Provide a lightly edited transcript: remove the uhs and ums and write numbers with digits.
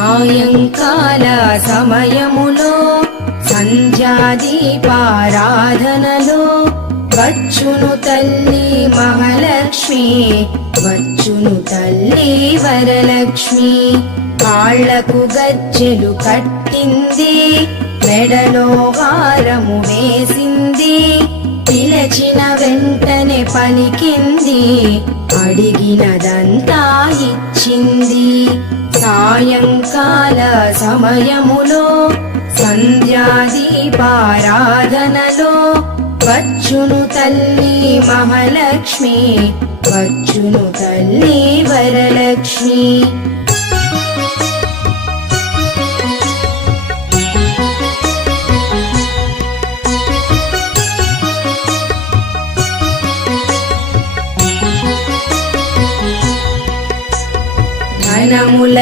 సాయంకాల సమయములో సంధ్యాదీపారాధనలో వచ్చును తల్లి మహాలక్ష్మి, వచ్చును తల్లి వరలక్ష్మి. కాళ్లకు గజ్జెలు కట్టింది, మెడలో హారము వేసింది, పిలచిన వెంటనే పలికింది, అడిగినదంతా ఇచ్చింది. సాయంకాల సమయములో సంధ్యాదీపారాధనలో వచ్చును తల్లి మహాలక్ష్మి, వచ్చును తల్లి వరలక్ష్మి. ధనముల